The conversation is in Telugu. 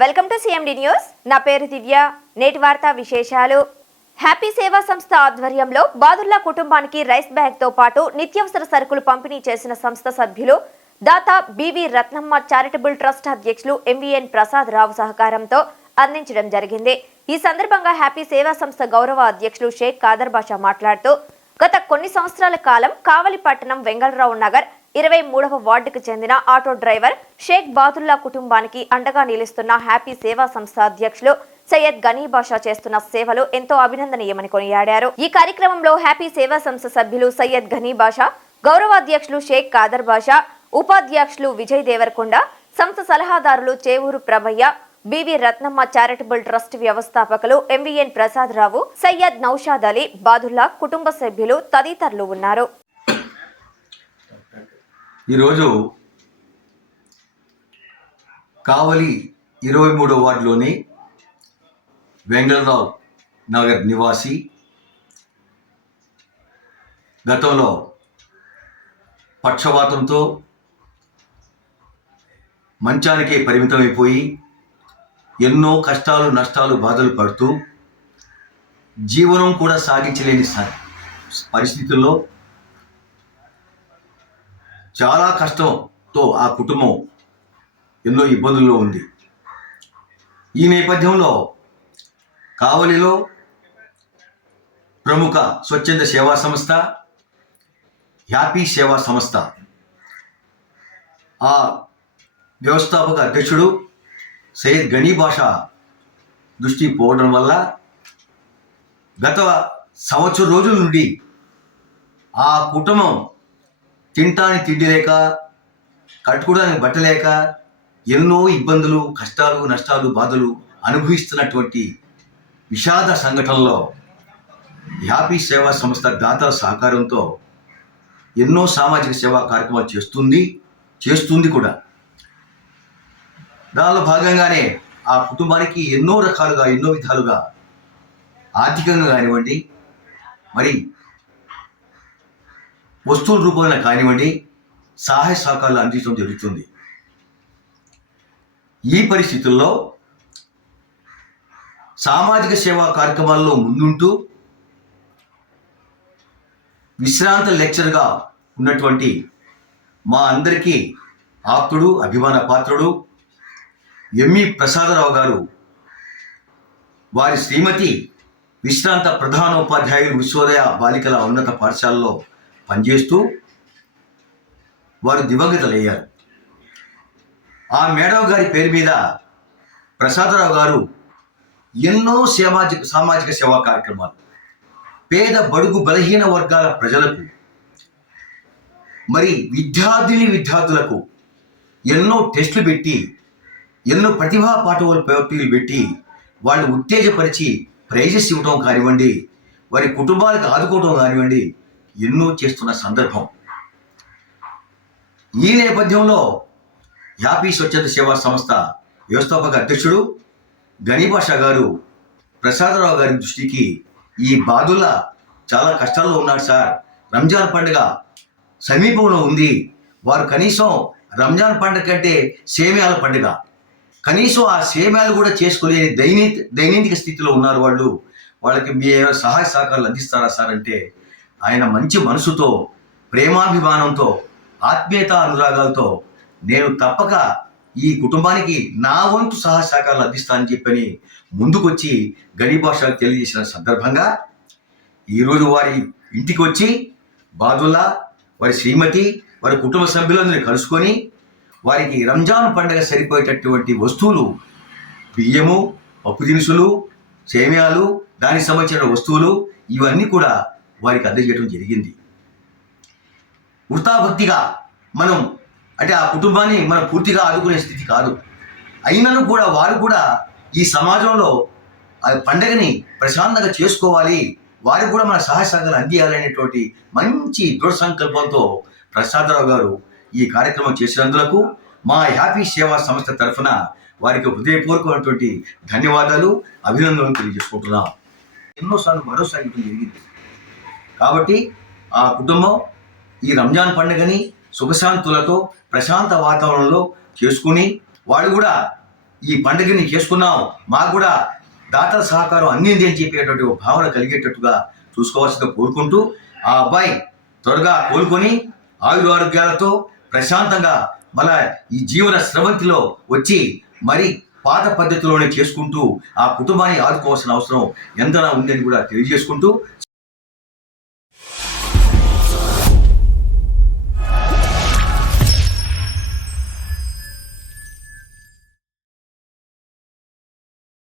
Welcome to CMD news. నా పేరు దివ్య. నేటి వార్తా విశేషాలు. హ్యాపీ సేవా సంస్థ ఆధ్వర్యంలో బాదుర్ల కుటుంబానికి రైస్ బ్యాగ్ తో పాటు నిత్యావసర సరుకులు పంపిణీ చేసిన సంస్థ సభ్యులు దాత బివి రత్నమ్మ చారిటబుల్ ట్రస్ట్ అధ్యక్షులు ఎంవిఎన్ ప్రసాద్ రావు సహకారంతో అందించడం జరిగింది. ఈ సందర్భంగా హ్యాపీ సేవా సంస్థ గౌరవ అధ్యక్షులు షేక్ కాదర్ బాషా మాట్లాడుతూ గత కొన్ని సంవత్సరాల కాలం కావలిపట్టణం వెంగళరావు నగర్ 23వ వార్డుకు చెందిన ఆటో డ్రైవర్ షేక్ బాదుల్లా కుటుంబానికి అండగా నిలుస్తున్న హ్యాపీ సేవా సంస్థ అధ్యక్షులు సయ్యద్ గనీ బాషా చేస్తున్న సేవలు ఎంతో అభినందనీయమని కొనియాడారు. ఈ కార్యక్రమంలో హ్యాపీ సేవా సంస్థ సభ్యులు సయ్యద్ గనీ బాషా, గౌరవ అధ్యక్షులు షేక్ కాదర్ బాషా, ఉపాధ్యక్షులు విజయ్ దేవరకొండ, సంస్థ సలహాదారులు Chevuru Prabhayya, BV Ratnamma charitable trust వ్యవస్థాపకులు ఎంవిఎన్ ప్రసాద్ రావు, సయ్యద్ నౌషాద్ అలీ, బాదుల్లా కుటుంబ సభ్యులు తదితరులు ఉన్నారు. ఈరోజు కావలి 23వ వార్డులోని వెంగళరావు నగర్ నివాసి గతంలో పక్షవాతంతో మంచానికే పరిమితమైపోయి ఎన్నో కష్టాలు నష్టాలు బాధలు పడుతూ జీవనం కూడా సాగించలేని పరిస్థితుల్లో చాలా కష్టంతో ఆ కుటుంబం ఎన్నో ఇబ్బందుల్లో ఉంది. ఈ నేపథ్యంలో కావలిలో ప్రముఖ స్వచ్ఛంద సేవా సంస్థ హ్యాపీ సేవా సంస్థ ఆ వ్యవస్థాపక అధ్యక్షుడు సయ్యద్ గనీ బాషా దృష్టి పోవడం వల్ల గత సంవత్సరం రోజుల నుండి ఆ కుటుంబం తింటానికి తిండి లేక, కట్టుకోవడానికి బట్ట లేక ఎన్నో ఇబ్బందులు, కష్టాలు, నష్టాలు, బాధలు అనుభవిస్తున్నటువంటి విషాద సంఘటనలో హ్యాపీ సేవా సంస్థ దాతల సహకారంతో ఎన్నో సామాజిక సేవా కార్యక్రమాలు చేస్తుంది కూడా. దానిలో భాగంగానే ఆ కుటుంబానికి ఎన్నో రకాలుగా, ఎన్నో విధాలుగా ఆర్థికంగా కానివ్వండి, మరి వస్తువుల రూపంలో కానివ్వండి, సహాయ సహకారాలు అందించడం జరుగుతుంది. ఈ పరిస్థితుల్లో సామాజిక సేవా కార్యక్రమాల్లో ముందుంటూ విశ్రాంత లెక్చరర్గా ఉన్నటువంటి మా అందరికీ ఆప్తుడు, అభిమాన పాత్రుడు ఎంఈ ప్రసాదరావు గారు, వారి శ్రీమతి విశ్రాంత ప్రధానోపాధ్యాయులు విశ్వోదయ బాలికల ఉన్నత పాఠశాలలో పనిచేస్తూ వారు దివంగతులయ్యారు. ఆ మేడం గారి పేరు మీద ప్రసాదరావు గారు ఎన్నో సామాజిక సేవా కార్యక్రమాలు పేద బడుగు బలహీన వర్గాల ప్రజలకు, మరి విద్యార్థులకు ఎన్నో టెస్టులు పెట్టి, ఎన్నో ప్రతిభా పోటీలు పెట్టి వాళ్ళు ఉత్తేజపరిచి ప్రైజెస్ ఇవ్వడం కానివ్వండి, వారి కుటుంబాలకు ఆదుకోవడం కానివ్వండి, ఎన్నో చేస్తున్న సందర్భం. ఈ నేపథ్యంలో హ్యాపీ స్వచ్ఛంద సేవా సంస్థ వ్యవస్థాపక అధ్యక్షుడు గనీ బాషా గారు ప్రసాదరావు గారి దృష్టికి, ఈ బాదుల్లా చాలా కష్టాల్లో ఉన్నారు సార్, రంజాన్ పండుగ సమీపంలో ఉంది, వారు కనీసం రంజాన్ పండుగ కంటే సేమ్యాల పండుగ, కనీసం ఆ సేమ్యాలు కూడా చేసుకోలేని దైనందిక స్థితిలో ఉన్నారు వాళ్ళకి మీ సహాయ సహకారాలు అందిస్తారా సార్ అంటే, ఆయన మంచి మనసుతో, ప్రేమాభిమానంతో, ఆత్మీయత అనురాగాలతో నేను తప్పక ఈ కుటుంబానికి నా వంతు సహాయ సహకారాలు అందిస్తానని చెప్పని ముందుకొచ్చి గనీ బాషాకు తెలియజేసిన సందర్భంగా ఈరోజు వారి ఇంటికి వచ్చి బాదుల్లా, వారి శ్రీమతి, వారి కుటుంబ సభ్యులందరినీ కలుసుకొని వారికి రంజాన్ పండుగ సరిపోయేటటువంటి వస్తువులు, బియ్యము, పప్పు దినుసులు, సేమ్యాలు, దానికి సంబంధించిన వస్తువులు ఇవన్నీ కూడా వారికి అందజేయడం జరిగింది. వృతాభక్తిగా మనం అంటే ఆ కుటుంబాన్ని మనం పూర్తిగా ఆదుకునే స్థితి కాదు అయినను కూడా వారు కూడా ఈ సమాజంలో ఆ పండుగని ప్రశాంతంగా చేసుకోవాలి, వారికి కూడా మన సహాయ సహకారాలు అందియాలనేటువంటి మంచి దృఢ సంకల్పంతో ప్రసాదరావు గారు ఈ కార్యక్రమం చేసినందుకు మా హ్యాపీ సేవా సంస్థ తరఫున వారికి హృదయపూర్వకమైనటువంటి ధన్యవాదాలు, అభినందనలు తెలియజేసుకుంటున్నాం. ఎన్నోసార్లు భరోసా ఇవ్వడం జరిగింది. కాబట్టి ఆ కుటుంబం ఈ రంజాన్ పండుగని సుఖశాంతులతో ప్రశాంత వాతావరణంలో చేసుకుని వాళ్ళు కూడా ఈ పండుగని చేసుకున్నాం, మాకు కూడా దాతల సహకారం అందింది అని చెప్పేటువంటి ఒక భావన కలిగేటట్టుగా చూసుకోవాల్సిందిగా కోరుకుంటూ, ఆ అబ్బాయి త్వరగా కోలుకొని ఆయురారోగ్యాలతో ప్రశాంతంగా మళ్ళా ఈ జీవన స్రవంతిలో వచ్చి మరి పాత పద్ధతిలోనే చేసుకుంటూ ఆ కుటుంబాన్ని ఆదుకోవాల్సిన అవసరం ఎంతైనా ఉందని కూడా తెలియజేసుకుంటూ